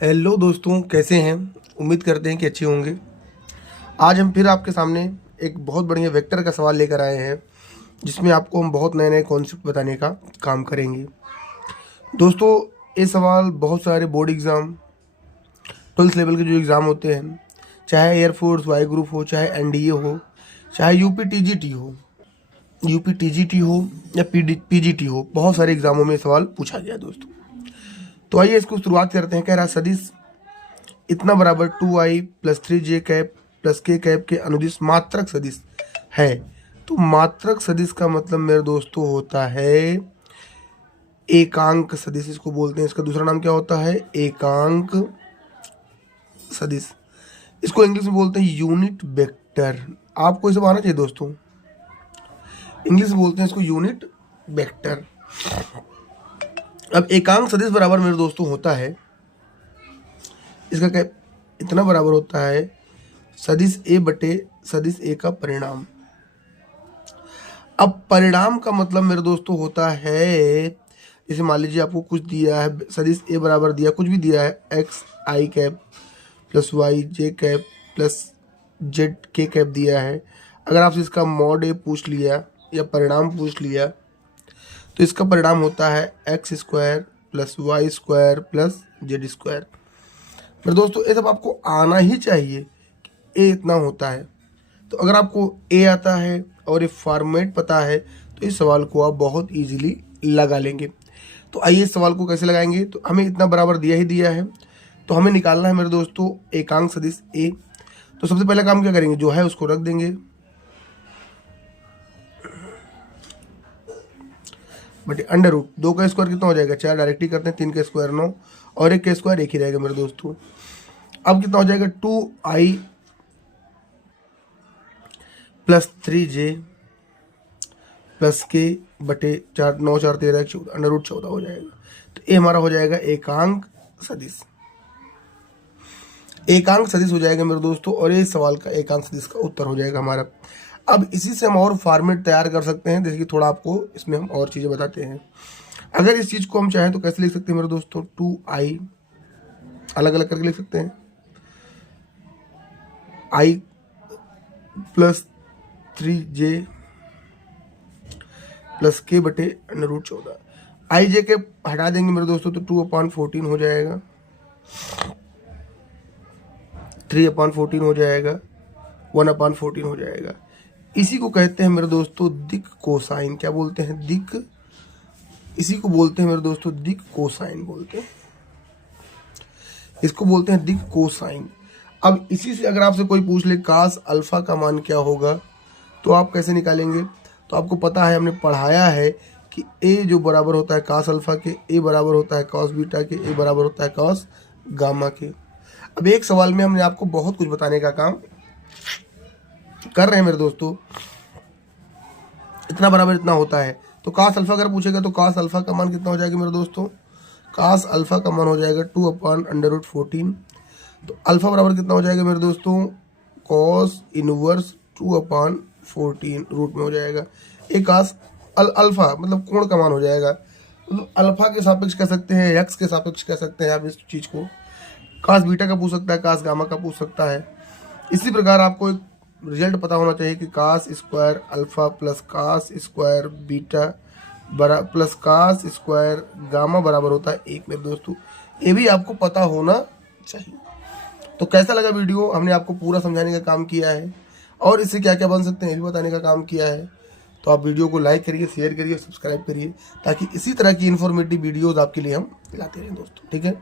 Hello दोस्तों, कैसे हैं? उम्मीद करते हैं कि अच्छे होंगे। आज हम फिर आपके सामने एक बहुत बढ़िया वेक्टर का सवाल लेकर आए हैं, जिसमें आपको हम बहुत नए नए कॉन्सेप्ट बताने का काम करेंगे। दोस्तों, ये सवाल बहुत सारे बोर्ड एग्ज़ाम, 12th लेवल के जो एग्ज़ाम होते हैं, चाहे एयरफोर्स, वाई ग्रुप हो, चाहे एनडीए हो, चाहे यूपी टीजीटी हो या पीजीटी हो, बहुत सारे एग्ज़ामों में सवाल पूछा गया दोस्तों। तो आइए इसको शुरुआत करते हैं। कह रहा सदिश इतना बराबर 2i plus 3j cap plus k cap के अनुदिश मात्रक सदिश है। तो मात्रक सदिश का मतलब मेरे दोस्तों होता है एकांक सदिश, इसको बोलते हैं। इसका दूसरा नाम क्या होता है? एकांक सदिश। इसको इंग्लिश में बोलते हैं यूनिट वेक्टर। आपको इसे आना चाहिए दोस्तों। इंग्लिश में बोलते हैं इसको यूनिट वेक्टर। अब एकांक सदिश बराबर मेरे दोस्तों होता है, इसका क्या इतना बराबर होता है सदिश ए बटे सदिश ए का परिणाम। अब परिणाम का मतलब मेरे दोस्तों होता है, जैसे मान लीजिए आपको कुछ दिया है, सदिश ए बराबर दिया, कुछ भी दिया है, एक्स आई कैप प्लस वाई जे कैप प्लस जेड के कैप दिया है। अगर आपसे इसका मॉड ए पूछ लिया या परिणाम पूछ लिया, तो इसका परिणाम होता है x square plus y square plus z square. मेरे दोस्तों, ये सब आपको आना ही चाहिए कि ए इतना होता है। तो अगर आपको ए आता है और ये फॉर्मेट पता है, तो इस सवाल को आप बहुत इजीली लगा लेंगे। तो आइए इस सवाल को कैसे लगाएंगे। तो हमें इतना बराबर दिया ही दिया है, तो हमें निकालना है मेरे दोस्तों एकांक सदिश ए। तो सबसे पहले काम क्या करेंगे, जो है उसको रख देंगे बट अंडर रूट 2 का स्क्वायर कितना हो जाएगा 4, डायरेक्टली करते हैं, 3 का स्क्वायर 9 और 1 का स्क्वायर 1 ही रहेगा मेरे दोस्तों। अब कितना हो जाएगा 2i प्लस 3j प्लस के बटे 4, 9 4 13 14, अंडर रूट 14 हो जाएगा। तो ये हमारा हो जाएगा एकांक सदिश। एकांक सदिश हो जाएगा मेरे दोस्तों, और ये सवाल का एकांक सदिश का उत्तर हो जाएगा हमारा। अब इसी से हम और फॉर्मेट तैयार कर सकते हैं, जैसे कि थोड़ा आपको इसमें हम और चीज़ें बताते हैं। अगर इस चीज़ को हम चाहें तो कैसे लिख सकते हैं मेरे दोस्तों, 2i अलग अलग करके लिख सकते हैं, i प्लस 3j प्लस के बटे अंडर रूट 14। आई जे के हटा देंगे मेरे दोस्तों, तो 2/14 हो जाएगा, 3/14 हो जाएगा, 1/14 हो जाएगा। इसी को कहते हैं मेरे दोस्तों दिक कोसाइन। क्या बोलते हैं? दिक। इसी को बोलते हैं मेरे दोस्तों दिक कोसाइन बोलते हैं, इसको बोलते हैं दिक कोसाइन। अब इसी से अगर आपसे कोई पूछ ले कास अल्फा का मान क्या होगा, तो आप कैसे निकालेंगे? तो आपको पता है, हमने पढ़ाया है कि ए जो बराबर होता है कास अल्फा के, ए बराबर होता है कॉस बीटा के, ए बराबर होता है कॉस गामा के। अब एक सवाल में हमने आपको बहुत कुछ बताने का काम कर रहे हैं मेरे दोस्तों। इतना बराबर इतना होता है, तो कास अल्फा अगर पूछेगा तो कास अल्फा का मान कितना हो जाएगा मेरे दोस्तों? कास अल्फा का मान हो जाएगा 2/√14। तो अल्फा बराबर कितना हो जाएगा मेरे दोस्तों? कॉस इनवर्स 2/14 रूट में हो जाएगा। एक कास अल्फा मतलब कोण का मान हो जाएगा, मतलब अल्फा के सापेक्ष कह सकते हैं, एक्स के सापेक्ष कह सकते हैं आप इस चीज़ को। कास बीटा का पूछ सकता है, कास गामा का पूछ सकता है। इसी प्रकार आपको एक रिजल्ट पता होना चाहिए कि cos square alpha plus cos square beta plus cos square gamma बराबर होता है 1 मेरे दोस्तों। ये भी आपको पता होना चाहिए। तो कैसा लगा वीडियो? हमने आपको पूरा समझाने का काम किया है, और इससे क्या क्या बन सकते हैं ये भी बताने का काम किया है। तो आप वीडियो को लाइक करिए, शेयर करिए, सब्सक्राइब करिए, ताकि इसी तरह की इन्फॉर्मेटिव वीडियोज़ आपके लिए हम लाते रहें दोस्तों। ठीक है।